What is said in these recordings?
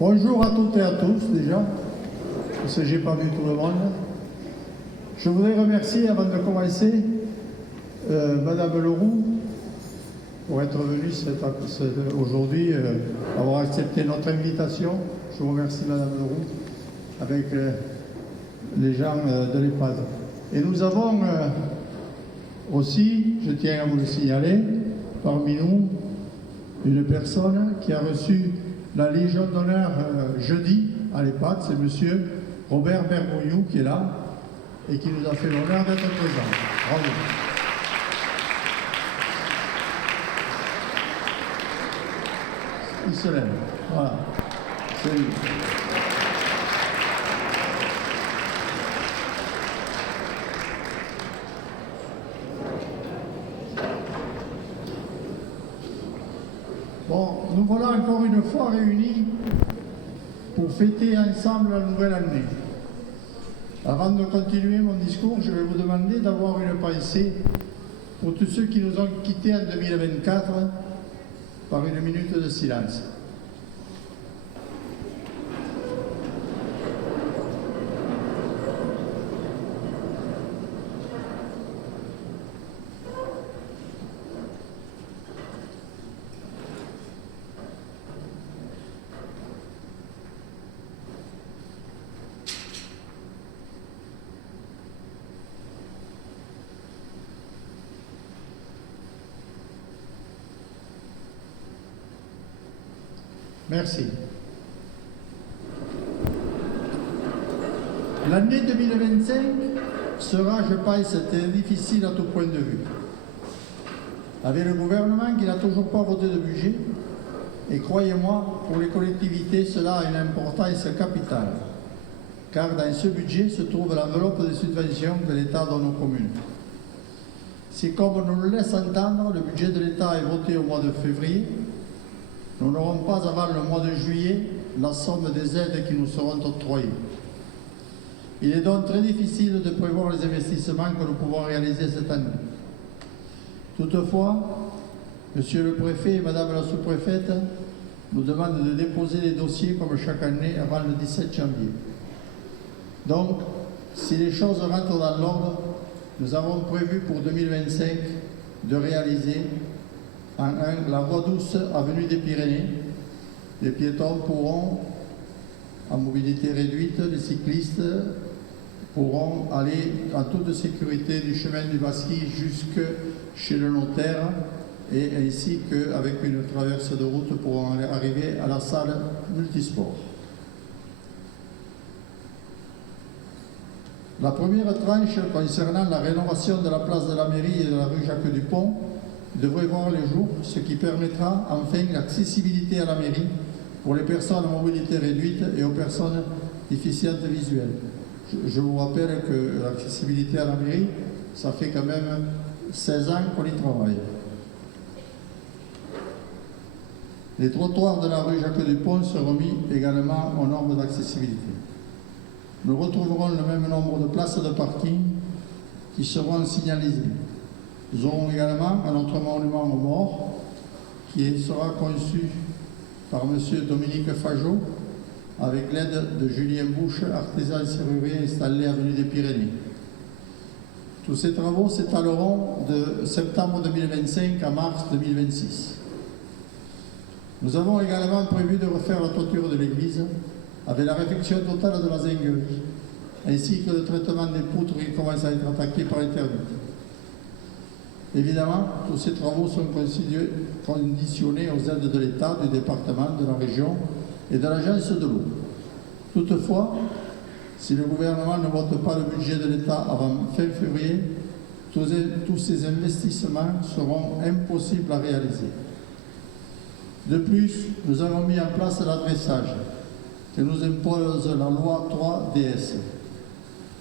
Bonjour à toutes et à tous déjà, parce que je n'ai pas vu tout le monde. Je voudrais remercier avant de commencer Madame Leroux pour être venue aujourd'hui, avoir accepté notre invitation. Je vous remercie Madame Leroux avec les gens de l'EHPAD. Et nous avons aussi, je tiens à vous le signaler, parmi nous, une personne qui a reçu la Légion d'honneur jeudi à l'EHPAD, c'est monsieur Robert Berbouillou qui est là et qui nous a fait l'honneur d'être présent. Bravo. Il se lève. Voilà. C'est lui. Bon, nous voilà encore une fois réunis pour fêter ensemble la nouvelle année. Avant de continuer mon discours, je vais vous demander d'avoir une pensée pour tous ceux qui nous ont quittés en 2024 par une minute de silence. Merci. L'année 2025 sera, je pense, très difficile à tout point de vue. Avec le gouvernement qui n'a toujours pas voté de budget, et croyez-moi, pour les collectivités, cela a une importance capitale, car dans ce budget se trouve l'enveloppe des subventions que l'État donne aux communes. Si, comme nous le laisse entendre, le budget de l'État est voté au mois de février, nous n'aurons pas avant le mois de juillet la somme des aides qui nous seront octroyées. Il est donc très difficile de prévoir les investissements que nous pouvons réaliser cette année. Toutefois, Monsieur le Préfet et Madame la Sous-Préfète nous demandent de déposer les dossiers comme chaque année avant le 17 janvier. Donc, si les choses rentrent dans l'ordre, nous avons prévu pour 2025 de réaliser la voie douce avenue des Pyrénées. Les piétons pourront, en mobilité réduite, les cyclistes pourront aller en toute sécurité du chemin du Basquis jusque chez le notaire et ainsi qu'avec une traverse de route pourront arriver à la salle multisport. La première tranche concernant la rénovation de la place de la mairie et de la rue Jacques-Dupont devrait voir le jour, ce qui permettra enfin l'accessibilité à la mairie pour les personnes à mobilité réduite et aux personnes déficientes visuelles. Je vous rappelle que l'accessibilité à la mairie, ça fait quand même 16 ans qu'on y travaille. Les trottoirs de la rue Jacques-Dupont seront mis également aux normes d'accessibilité. Nous retrouverons le même nombre de places de parking qui seront signalisées. Nous aurons également un autre monument aux morts qui sera conçu par M. Dominique Fajot avec l'aide de Julien Bouche, artisan serrurier installé avenue des Pyrénées. Tous ces travaux s'étaleront de septembre 2025 à mars 2026. Nous avons également prévu de refaire la toiture de l'église avec la réfection totale de la zinguerie, ainsi que le traitement des poutres qui commencent à être attaquées par les termites. Évidemment, tous ces travaux sont conditionnés aux aides de l'État, du département, de la région et de l'agence de l'eau. Toutefois, si le gouvernement ne vote pas le budget de l'État avant fin février, tous ces investissements seront impossibles à réaliser. De plus, nous avons mis en place l'adressage que nous impose la loi 3DS.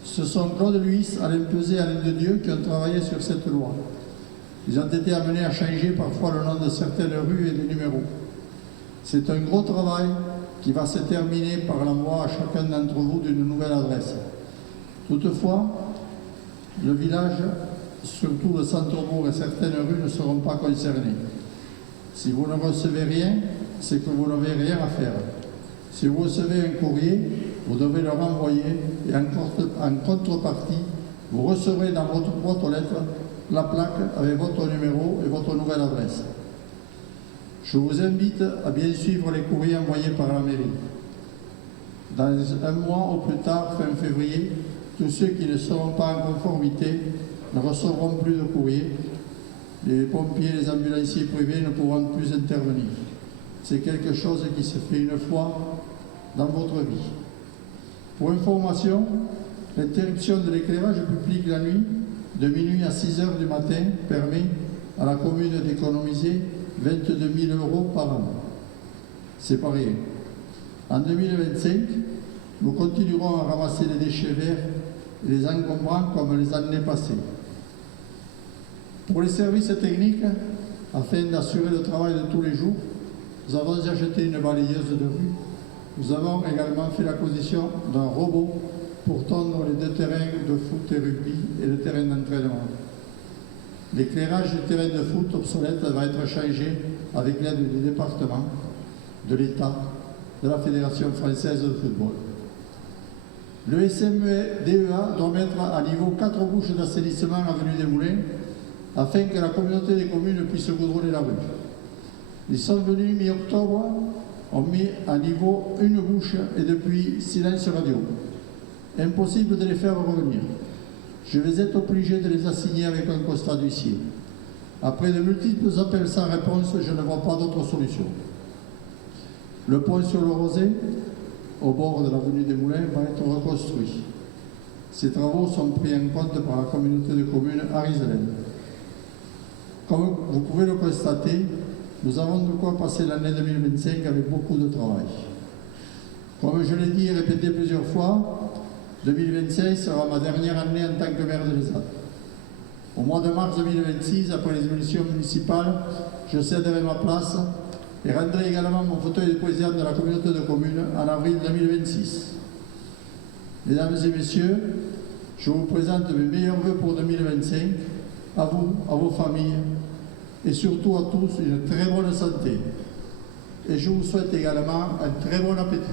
Ce sont Claude Luis, Alain Peset et Alain de Dieu qui ont travaillé sur cette loi. Ils ont été amenés à changer parfois le nom de certaines rues et des numéros. C'est un gros travail qui va se terminer par l'envoi à chacun d'entre vous d'une nouvelle adresse. Toutefois, le village, surtout le centre-bourg et certaines rues ne seront pas concernées. Si vous ne recevez rien, c'est que vous n'avez rien à faire. Si vous recevez un courrier, vous devez le renvoyer et en contrepartie, vous recevrez dans votre boîte aux lettres la plaque avec votre numéro et votre nouvelle adresse. Je vous invite à bien suivre les courriers envoyés par la mairie. Dans un mois au plus tard, fin février, tous ceux qui ne seront pas en conformité ne recevront plus de courrier. Les pompiers, les ambulanciers privés ne pourront plus intervenir. C'est quelque chose qui se fait une fois dans votre vie. Pour information, l'interruption de l'éclairage public la nuit, de minuit à 6 heures du matin, permet à la commune d'économiser 22 000 € par an. C'est pas rien. En 2025, nous continuerons à ramasser les déchets verts et les encombrants comme les années passées. Pour les services techniques, afin d'assurer le travail de tous les jours, nous avons acheté une balayeuse de rue. Nous avons également fait l'acquisition d'un robot pour tondre les 2 terrains de foot et rugby et le terrain d'entraînement. L'éclairage du terrain de foot obsolète va être changé avec l'aide du département, de l'État, de la Fédération française de football. Le SMDEA doit mettre à niveau 4 bouches d'assainissement avenue des Moulins afin que la communauté des communes puisse goudronner la rue. Ils sont venus mi-octobre, ont mis à niveau une bouche et depuis silence radio. Impossible de les faire revenir. Je vais être obligé de les assigner avec un constat d'huissier. Après de multiples appels sans réponse, je ne vois pas d'autre solution. Le pont sur le Rosé, au bord de l'avenue des Moulins, va être reconstruit. Ces travaux sont pris en compte par la communauté de communes Arizelène. Comme vous pouvez le constater, nous avons de quoi passer l'année 2025 avec beaucoup de travail. Comme je l'ai dit et répété plusieurs fois, 2025 sera ma dernière année en tant que maire de l'ESAT. Au mois de mars 2026, après les élections municipales, je céderai ma place et rendrai également mon fauteuil de président de la communauté de communes en avril 2026. Mesdames et messieurs, je vous présente mes meilleurs vœux pour 2025, à vous, à vos familles, et surtout à tous une très bonne santé. Et je vous souhaite également un très bon appétit.